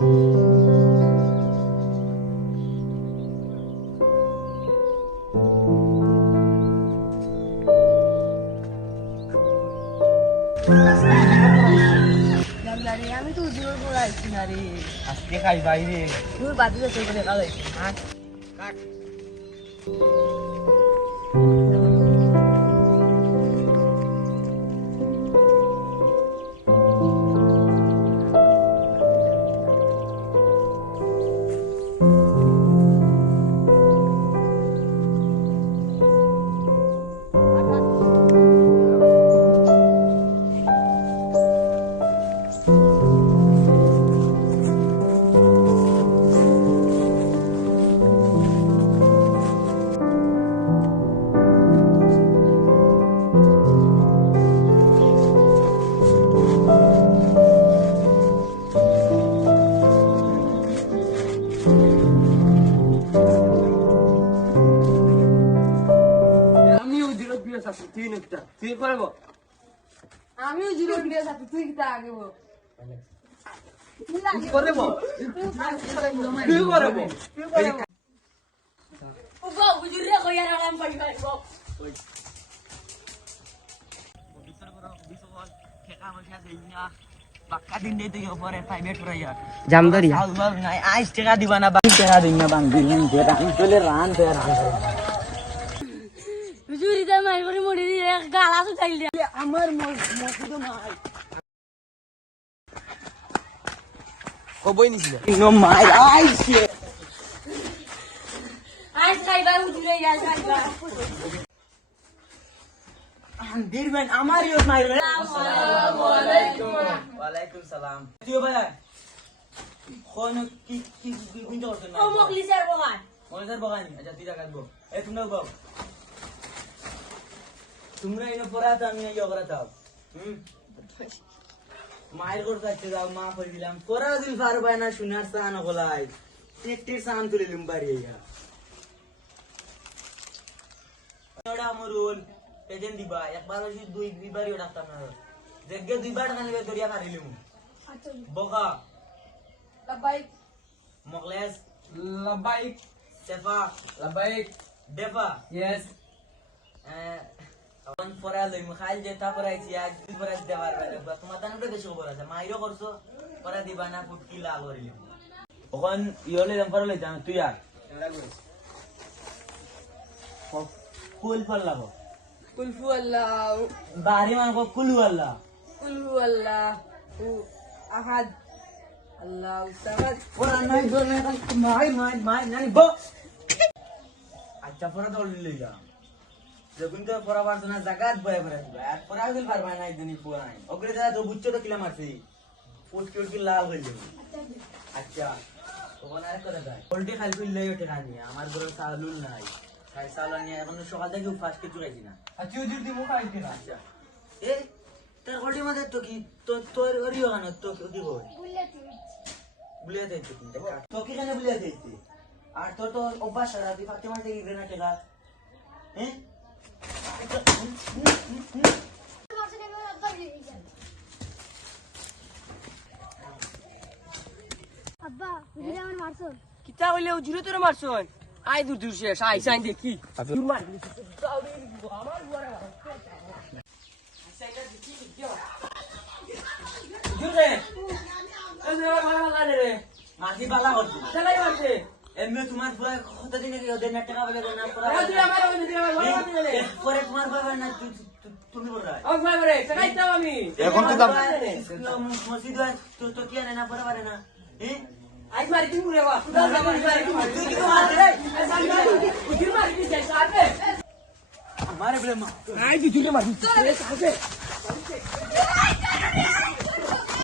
আমি তো উজুর করে আইছি না রে। আজকে খাই বাইরে তুই বাদ দিয়ে চলে গেলে কাজ হইছে না। কাট তুই করবো আমিও জীবন দিয়ে যাচ্ছি, তুই কি তা আগে বল। করবো তুই করবো জামদারিয়া আইস টাকা দিবা না বাকি টাকা দিন না বাঙ্গি চলে রান জুরিতে মারি করে মরি দিয়ে গালা সুতাইল দিয়ে আমার মসজিদ নাই কবই নিছিল মাই আইছে আজ খাইবা উজুরে যাই খাইবা দিরবেন আমার ইয়ত মাই রে আসসালামু আলাইকুম ওয়ালাইকুম সালাম তুই ভাই কোন কি গুঞ্জ করছ না ও মখলিসের বগান মজার বাগানি আচ্ছা তুই কাটবো এই তোমরা গো তোমরা এনে পড়াতে আমি ইয়া করাতাম মায়ের করতে যাচ্ছে যাও মা করে দিলাম পড়া দিল পারবে না শুনার সান গলাই টিকটির সান তুলে লিম বাড়ি ইয়া ওটা আমরুল এজেন্ট দিবা একবার যদি দুইবারই ডাক্তার না দেখগে দুইবার কানে দরিয়া মারিলিম বকা লাবাইক মখলেস লাবাইক সেফা লাবাইক দেফা ইয়েস এখন পড়া লই খাইল যেটা পড়াইছি আজ দুই পড়া দিতে পারবে না তোমার তানটা বেশি খবর আছে মাইরও করছো পড়া দিবা না ফুটকি লাল করিলি এখন ইয়লে জম্পার লই জান তুই আর কুল পড়লাবো কুলফু আল্লাহ বাড়ি মান কুলু আল্লাহ কুলহু আল্লাহ আহাদ আল্লাহ সামাদ পড়া নাই ধরে মাই নাই বো আচ্ছা পড়া দল লই যা যখন তো পড়া পারছ না জাগাত বয়ে পড়া দিবা আর পড়া দিল পারবা না একদিনই পড়া নাই ওগরে দাদা তো বুঝছো তো কিলা মারছি উটকি উটকি লাল হয়ে যাবে আচ্ছা ওখানে আর করে দেয় পোল্ট্রি খালি লই ওঠে খানি আমার ঘরে চালুল নাই খাই চাল নিয়ে এখন সকাল থেকে ফার্স্ট কিছু খাইছি না আচ্ছা উজির দিমু খাইতে না আচ্ছা এ তোর হোটেল মধ্যে তো কি তোর ওরিও গান তো কি বল বুলিয়া দেই তো কি কেন বুলিয়া দেইতে আর তোর তো অভ্যাস সারা তুই ফাতে মারতে গিয়ে না টেকা হ্যাঁ আব্বা উজিরে আমার মারছো কিতা হইলে উজুরে তোরে মারছন আই দূর দূর শেষ আই সাইন দেখি দূর মার আমার বুয়ারে মাটি বালা করছি চালাই মারছে এমনি তোমার পুরা কত দিনে ওদের না টাকা বলে না পুরা তুই আমার পরে তোমার বাবা না তুমি বল রাই ও ভাই রে চালাই দাও আমি এখন তো দাম মসজিদ তো কি আনে না পরে পারে না হ্যাঁ আই মারি তুমি রে বাবা তুই কি মার রে উজির মারি কি যাই সাথে মারে বলে মা আই দি জুরে মারি তোরে সাথে